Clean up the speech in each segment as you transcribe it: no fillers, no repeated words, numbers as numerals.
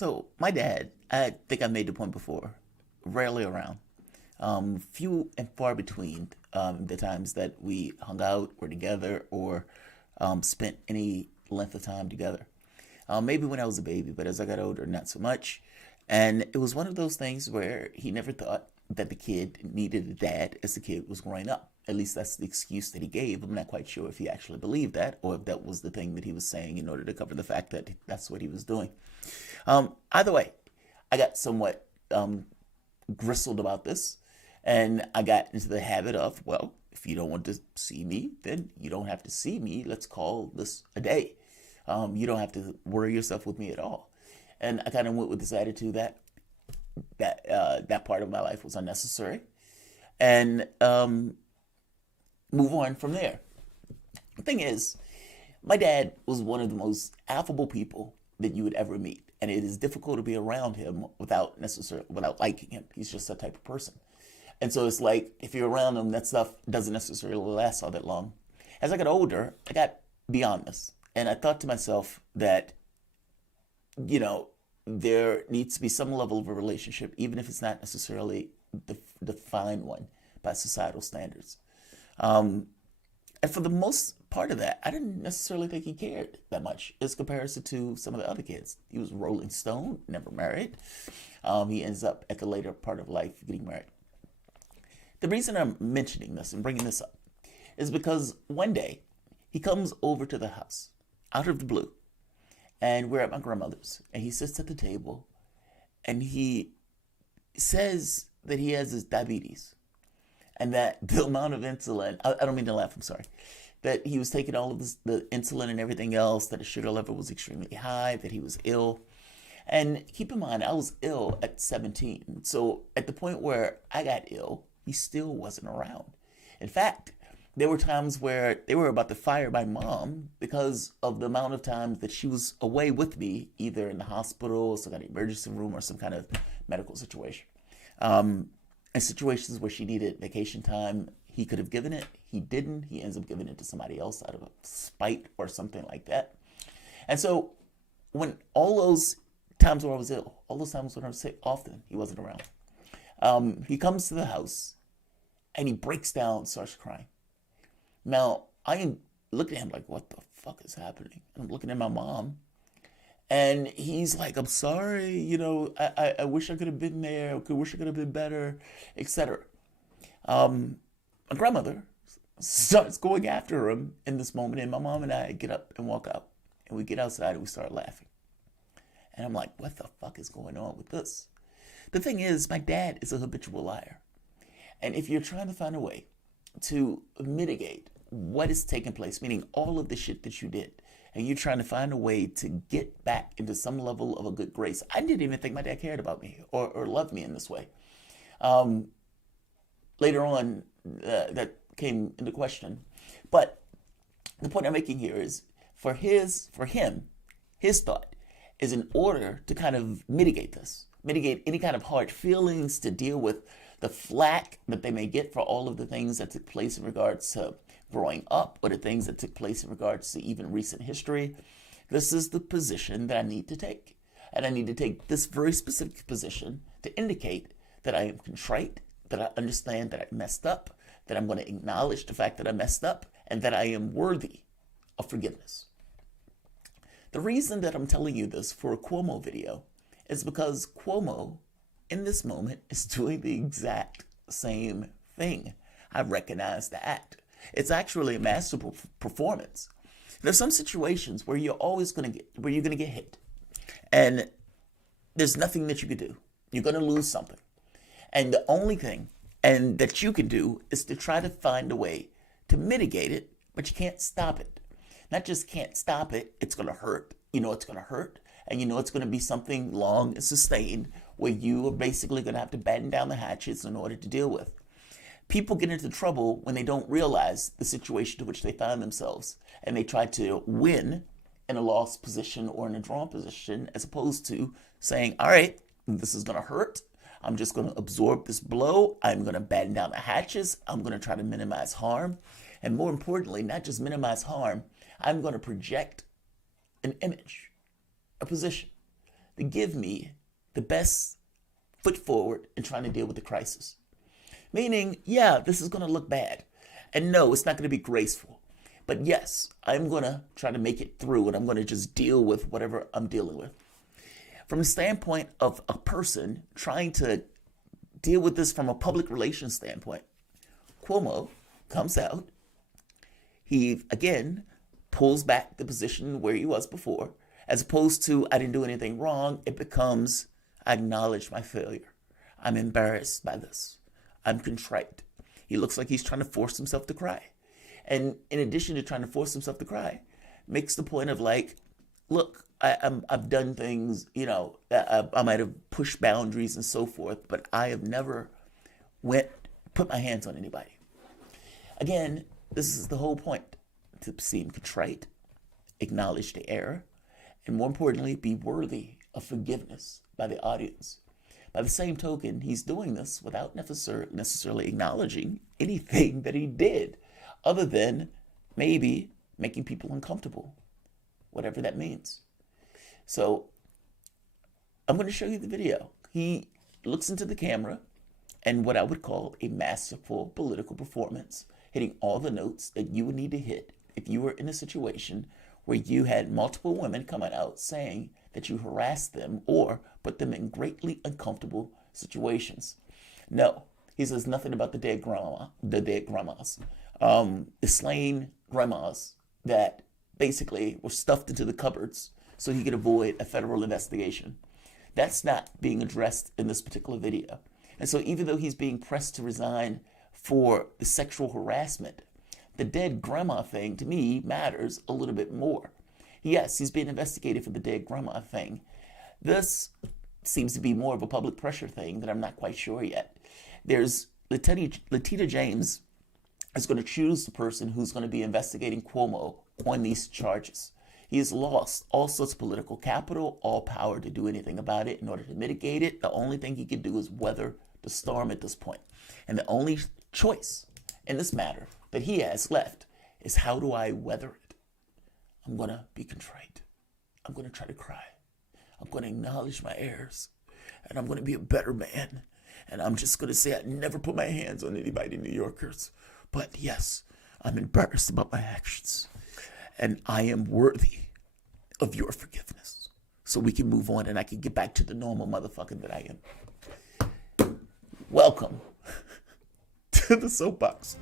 So my dad, I think I made the point before, rarely around. Few and far between the times that we hung out, were together, or spent any length of time together. Maybe when I was a baby, but as I got older, not so much. And it was one of those things where he never thought that the kid needed a dad as the kid was growing up. At least that's the excuse that he gave. I'm not quite sure if he actually believed that or if that was the thing that he was saying in order to cover the fact that that's what he was doing. Either way, I got somewhat gristled about this, and I got into the habit of, well, if you don't want to see me, then you don't have to see me. Let's call this a day. You don't have to worry yourself with me at all. And I kind of went with this attitude that part of my life was unnecessary, and move on from there. The thing is, my dad was one of the most affable people that you would ever meet, and it is difficult to be around him without liking him. He's just that type of person. And so it's like if you're around him, that stuff doesn't necessarily last all that long. As I got older, I got beyond this, and I thought to myself that, there needs to be some level of a relationship, even if it's not necessarily the defined one by societal standards. And for the most part of that, I didn't necessarily think he cared that much as comparison to some of the other kids. He was a Rolling Stone, never married. He ends up at the later part of life getting married. The reason I'm mentioning this and bringing this up is because one day he comes over to the house out of the blue, and we're at my grandmother's, and he sits at the table, and he says that he has his diabetes, and that the amount of insulin, I don't mean to laugh, I'm sorry, that he was taking all of the insulin and everything else, that his sugar level was extremely high, that he was ill. And keep in mind, I was ill at 17. So at the point where I got ill, he still wasn't around. In fact, there were times where they were about to fire my mom because of the amount of times that she was away with me, either in the hospital, some kind of emergency room, or some kind of medical situation. In situations where she needed vacation time, he could have given it. He didn't. He ends up giving it to somebody else out of spite or something like that. And so when all those times where I was ill, all those times when I was sick, often he wasn't around. He comes to the house and he breaks down and starts crying. Now, I am looking at him like, what the fuck is happening? And I'm looking at my mom, and he's like, I'm sorry, I wish I could have been there, I wish I could have been better, etc. My grandmother starts going after him in this moment, and my mom and I get up and walk out, and we get outside and we start laughing. And I'm like, what the fuck is going on with this? The thing is, my dad is a habitual liar. And if you're trying to find a way to mitigate what is taking place, meaning all of the shit that you did, and you're trying to find a way to get back into some level of a good grace. I didn't even think my dad cared about me or loved me in this way. Later on, that came into question. But the point I'm making here is, for him, his thought is, in order to kind of mitigate any kind of hard feelings, to deal with the flack that they may get for all of the things that took place in regards to growing up, or the things that took place in regards to even recent history, this is the position that I need to take. And I need to take this very specific position to indicate that I am contrite, that I understand that I messed up, that I'm going to acknowledge the fact that I messed up, and that I am worthy of forgiveness. The reason that I'm telling you this for a Cuomo video is because Cuomo, in this moment, is doing the exact same thing. I recognize the act. It's actually a masterful performance. There's some situations where you're going to get hit, and there's nothing that you can do. You're going to lose something. And the only thing that you can do is to try to find a way to mitigate it, but you can't stop it. Not just can't stop it, it's going to hurt. It's going to hurt, and it's going to be something long and sustained where you are basically going to have to batten down the hatches in order to deal with. People get into trouble when they don't realize the situation to which they find themselves, and they try to win in a lost position or in a drawn position, as opposed to saying, all right, this is going to hurt. I'm just going to absorb this blow. I'm going to batten down the hatches. I'm going to try to minimize harm. And more importantly, not just minimize harm, I'm going to project an image, a position to give me the best foot forward in trying to deal with the crisis. Meaning, yeah, this is going to look bad. And no, it's not going to be graceful. But yes, I'm going to try to make it through, and I'm going to just deal with whatever I'm dealing with. From the standpoint of a person trying to deal with this from a public relations standpoint, Cuomo comes out. He, again, pulls back the position where he was before. As opposed to, I didn't do anything wrong, it becomes, I acknowledge my failure. I'm embarrassed by this. I'm contrite. He looks like he's trying to force himself to cry. And in addition to trying to force himself to cry, makes the point of like, look, I've done things, I might have pushed boundaries and so forth, but I have never put my hands on anybody. Again, this is the whole point, to seem contrite, acknowledge the error, and more importantly, be worthy of forgiveness by the audience. By the same token, he's doing this without necessarily acknowledging anything that he did, other than maybe making people uncomfortable, whatever that means. So I'm going to show you the video. He looks into the camera and what I would call a masterful political performance, hitting all the notes that you would need to hit if you were in a situation where you had multiple women coming out saying that you harassed them or put them in greatly uncomfortable situations. No, he says nothing about the dead grandmas, the slain grandmas that basically were stuffed into the cupboards so he could avoid a federal investigation. That's not being addressed in this particular video. And so even though he's being pressed to resign for the sexual harassment, the dead grandma thing to me matters a little bit more. Yes, he's being investigated for the dead grandma thing. This seems to be more of a public pressure thing that I'm not quite sure yet. There's Letitia James is going to choose the person who's going to be investigating Cuomo on these charges. He has lost all sorts of political capital, all power to do anything about it in order to mitigate it. The only thing he can do is weather the storm at this point. And the only choice in this matter that he has left is, how do I weather it? I'm going to be contrite. I'm going to try to cry. I'm going to acknowledge my errors. And I'm going to be a better man. And I'm just going to say I never put my hands on anybody, New Yorkers. But yes, I'm embarrassed about my actions. And I am worthy of your forgiveness. So we can move on and I can get back to the normal motherfucker that I am. Welcome to the Soapbox.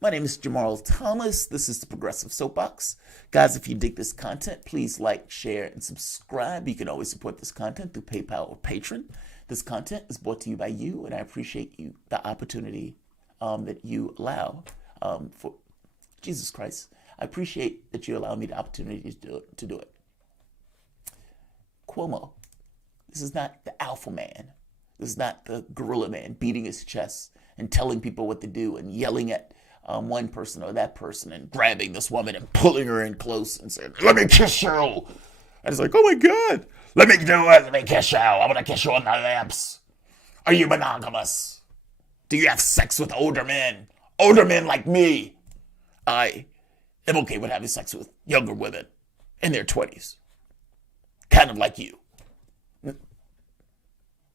My name is Jamarl Thomas. This is the Progressive Soapbox. Guys, if you dig this content, please like, share, and subscribe. You can always support this content through PayPal or Patreon. This content is brought to you by you, and I appreciate you, the opportunity that you allow for Jesus Christ. I appreciate that you allow me the opportunity to do it. Cuomo, this is not the alpha man. This is not the gorilla man beating his chest and telling people what to do and yelling at one person or that person and grabbing this woman and pulling her in close and saying, "Let me kiss you." And it's like, oh my God, let me do it. Let me kiss you. I want to kiss you on the lips. Are you monogamous? Do you have sex with older men? Older men like me? I am okay with having sex with younger women in their 20s. Kind of like you.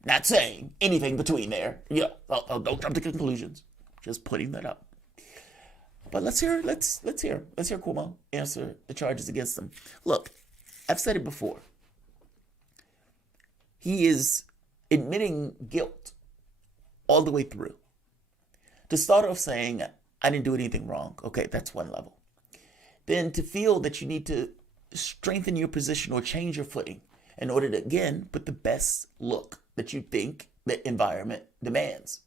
Not saying anything between there. Yeah, don't jump to conclusions. Just putting that up. But let's hear Cuomo answer the charges against him. Look, I've said it before. He is admitting guilt all the way through. To start off saying, I didn't do anything wrong. Okay, that's one level. Then to feel that you need to strengthen your position or change your footing in order to, again, put the best look that you think the environment demands.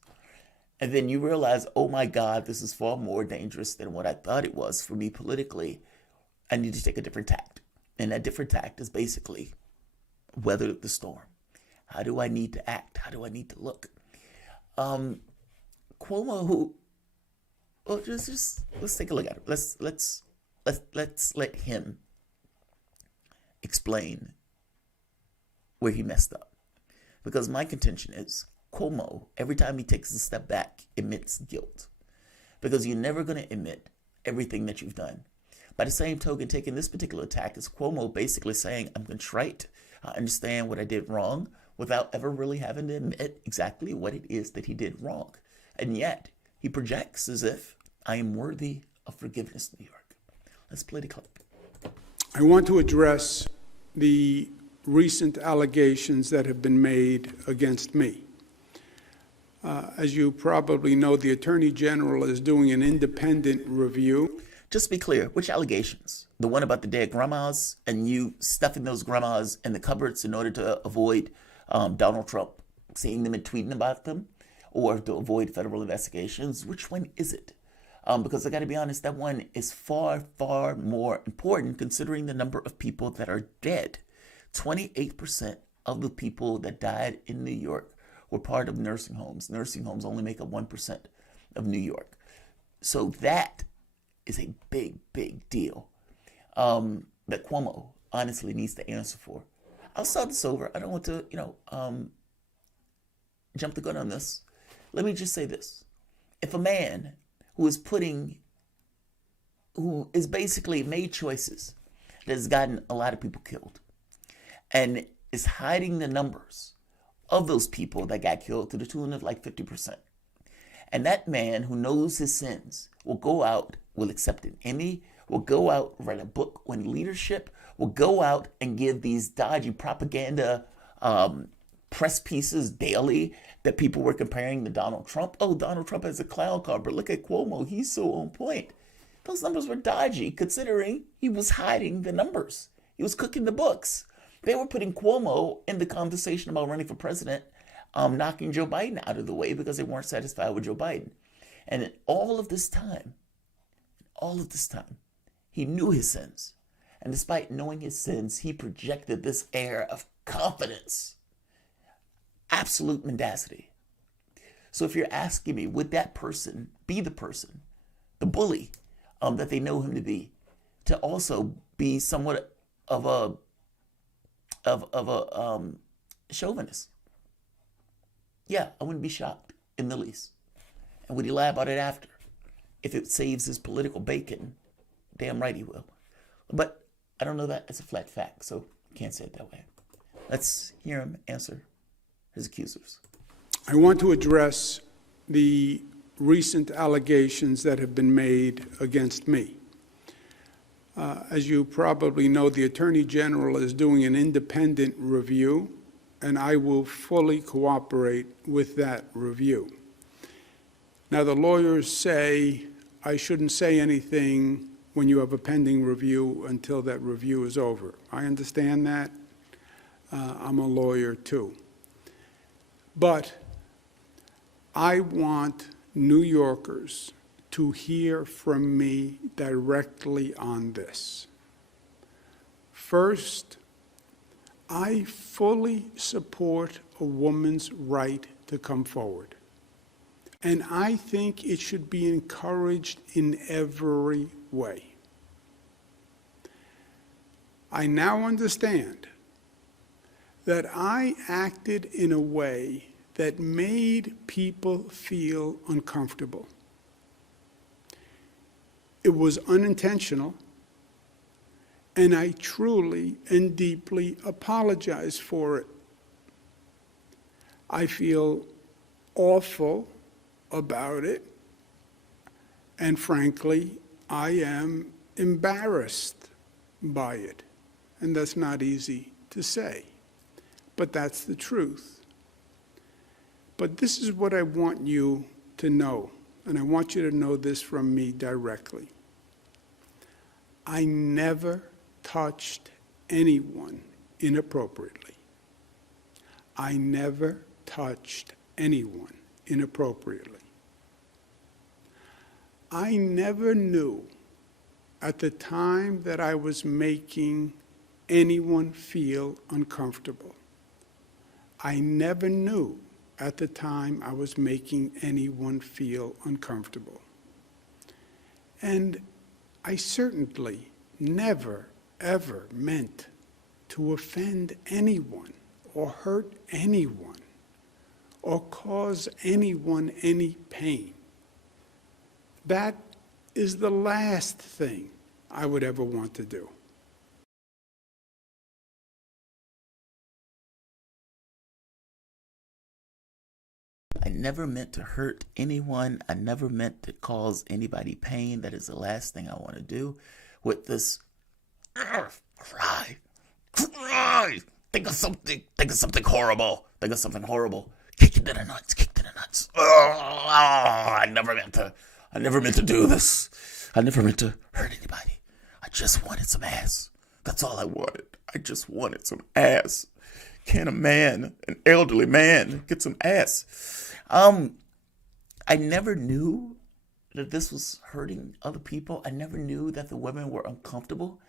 And then you realize, oh my God, this is far more dangerous than what I thought it was for me politically. I need to take a different tact. And that different tact is basically weather the storm. How do I need to act? How do I need to look? Cuomo, just let's take a look at it. Let's let him explain where he messed up. Because my contention is, Cuomo, every time he takes a step back, admits guilt. because you're never going to admit everything that you've done. By the same token, taking this particular attack is Cuomo basically saying, I'm contrite, I understand what I did wrong, without ever really having to admit exactly what it is that he did wrong. And yet, he projects as if I am worthy of forgiveness, New York. Let's play the clip. I want to address the recent allegations that have been made against me. As you probably know, the Attorney General is doing an independent review. Just to be clear, which allegations? The one about the dead grandmas and you stuffing those grandmas in the cupboards in order to avoid Donald Trump seeing them and tweeting about them, or to avoid federal investigations? Which one is it? Because I got to be honest, that one is far, far more important considering the number of people that are dead. 28% of the people that died in New York were part of nursing homes. Nursing homes only make up 1% of New York. So that is a big, big deal that Cuomo honestly needs to answer for. I'll start this over. I don't want to, jump the gun on this. Let me just say this. If a man who is basically made choices that has gotten a lot of people killed and is hiding the numbers of those people that got killed to the tune of like 50%. And that man who knows his sins will go out, will accept an Emmy, will go out, write a book on leadership, will go out and give these dodgy propaganda press pieces daily that people were comparing to Donald Trump. Oh, Donald Trump has a clown car, but look at Cuomo. He's so on point. Those numbers were dodgy considering he was hiding the numbers. He was cooking the books. They were putting Cuomo in the conversation about running for president, knocking Joe Biden out of the way because they weren't satisfied with Joe Biden. And in all of this time, he knew his sins. And despite knowing his sins, he projected this air of confidence, absolute mendacity. So if you're asking me, would that person be the person, the bully that they know him to be, to also be somewhat of a chauvinist? Yeah, I wouldn't be shocked in the least. And would he lie about it after? If it saves his political bacon, damn right he will. But I don't know that as a flat fact, so can't say it that way. Let's hear him answer his accusers. I want to address the recent allegations that have been made against me. As you probably know, the Attorney General is doing an independent review, and I will fully cooperate with that review. Now, the lawyers say I shouldn't say anything when you have a pending review until that review is over. I understand that. I'm a lawyer, too. But I want New Yorkers to hear from me directly on this. First, I fully support a woman's right to come forward. And I think it should be encouraged in every way. I now understand that I acted in a way that made people feel uncomfortable. It was unintentional, and I truly and deeply apologize for it. I feel awful about it, and frankly, I am embarrassed by it. And that's not easy to say, but that's the truth. But this is what I want you to know, and I want you to know this from me directly. I never touched anyone inappropriately. I never touched anyone inappropriately. I never knew at the time that I was making anyone feel uncomfortable. I never knew at the time I was making anyone feel uncomfortable. And I certainly never, ever meant to offend anyone or hurt anyone or cause anyone any pain. That is the last thing I would ever want to do. I never meant to hurt anyone. I never meant to cause anybody pain. That is the last thing I want to do with this. Cry. Think of something horrible. Kick it to the nuts. I never meant to do this. I never meant to hurt anybody. I just wanted some ass. That's all I wanted. I just wanted some ass. Can an elderly man, get some ass? I never knew that this was hurting other people. I never knew that the women were uncomfortable.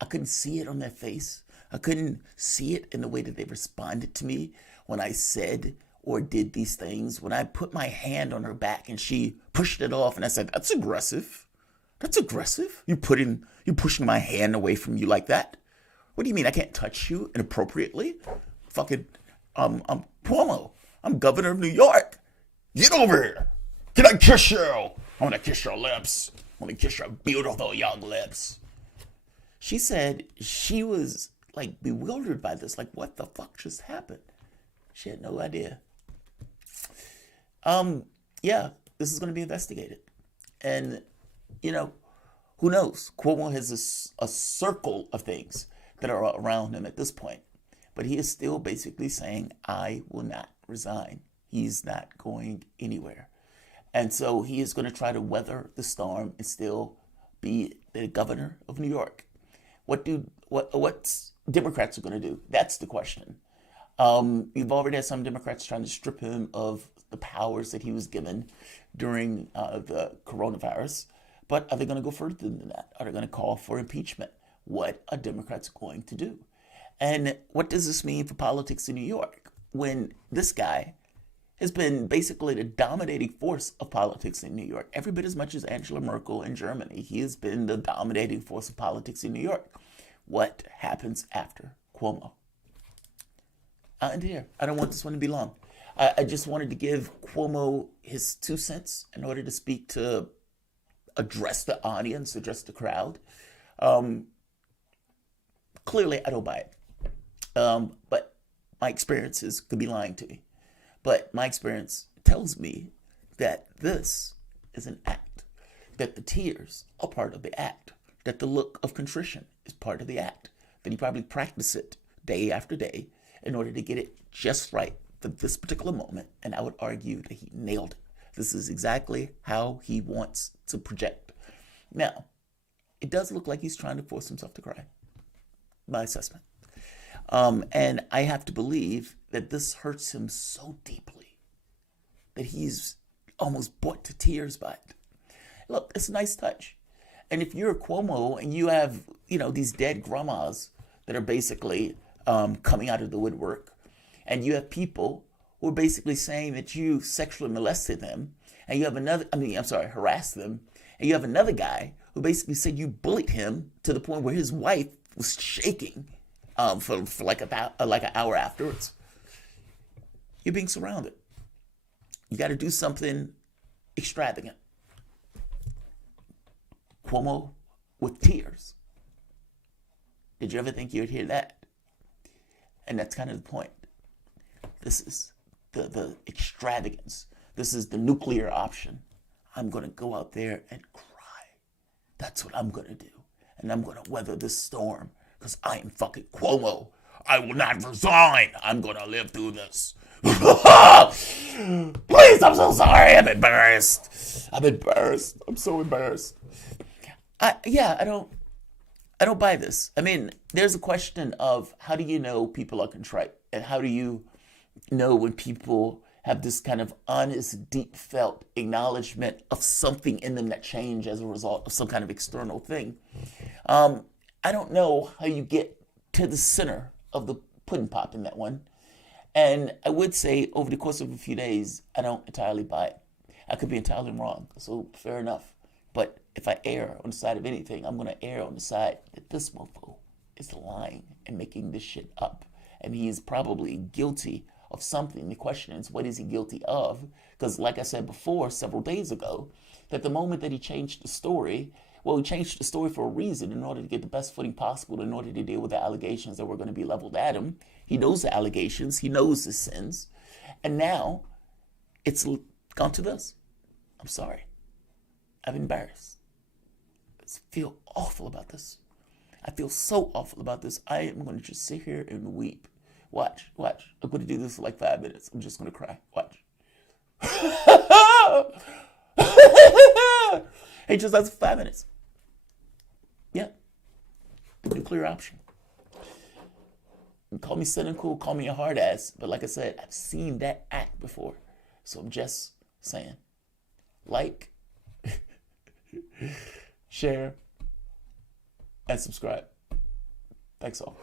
I couldn't see it on their face. I couldn't see it in the way that they responded to me when I said or did these things. When I put my hand on her back and she pushed it off and I said, "That's aggressive. That's aggressive. You pushing my hand away from you like that? What do you mean I can't touch you inappropriately? Fucking, I'm Cuomo. I'm governor of New York. Get over here. Can I kiss you? I want to kiss your lips. I want to kiss your beautiful young lips." She said she was like bewildered by this. Like, what the fuck just happened? She had no idea. Yeah, this is going to be investigated. And, who knows? Cuomo has a circle of things that are around him at this point. But he is still basically saying, I will not resign. He's not going anywhere. And so he is going to try to weather the storm and still be the governor of New York. What Democrats are going to do? That's the question. You've already had some Democrats trying to strip him of the powers that he was given during the coronavirus. But are they going to go further than that? Are they going to call for impeachment? What are Democrats going to do? And what does this mean for politics in New York when this guy has been basically the dominating force of politics in New York? Every bit as much as Angela Merkel in Germany, he has been the dominating force of politics in New York. What happens after Cuomo? And here, I don't want this one to be long. I just wanted to give Cuomo his 2 cents in order to speak to, address the audience, address the crowd. Clearly, I don't buy it. But my experiences could be lying to me. But my experience tells me that this is an act, that the tears are part of the act, that the look of contrition is part of the act, that he probably practiced it day after day in order to get it just right for this particular moment. And I would argue that he nailed it. This is exactly how he wants to project. Now, it does look like he's trying to force himself to cry, my assessment. And I have to believe that this hurts him so deeply that he's almost brought to tears by it. Look, it's a nice touch. And if you're a Cuomo and you have, these dead grandmas that are basically coming out of the woodwork, and you have people who are basically saying that you sexually molested them, and you have harassed them, and you have another guy who basically said you bullied him to the point where his wife was shaking for like an hour afterwards. You're being surrounded. You got to do something extravagant. Cuomo with tears. Did you ever think you would hear that? And that's kind of the point. This is the extravagance. This is the nuclear option. I'm going to go out there and cry. That's what I'm going to do. And I'm going to weather this storm because I am fucking Cuomo. I will not resign. I'm going to live through this. Please, I'm so sorry. I'm embarrassed. I'm so embarrassed. I don't buy this. I mean, there's a question of how do you know people are contrite? And how do you know when people have this kind of honest, deep felt acknowledgement of something in them that changed as a result of some kind of external thing? I don't know how you get to the center of the pudding pop in that one. And I would say over the course of a few days, I don't entirely buy it. I could be entirely wrong, so fair enough. But if I err on the side of anything, I'm going to err on the side that this mofo is lying and making this shit up. And he is probably guilty of something. The question is, what is he guilty of? Because like I said before, several days ago, that the moment that he changed the story, well, he changed the story for a reason, in order to get the best footing possible, in order to deal with the allegations that were going to be leveled at him. He knows the allegations. He knows his sins. And now it's gone to this. I'm sorry. I'm embarrassed. I feel awful about this. I feel so awful about this. I am going to just sit here and weep. Watch. I'm going to do this for like 5 minutes. I'm just going to cry. Watch. Hey, just that's 5 minutes. Yeah. Nuclear option. Call me cynical, call me a hard ass, but like I said, I've seen that act before. So I'm just saying. Like, share, and subscribe. Thanks all.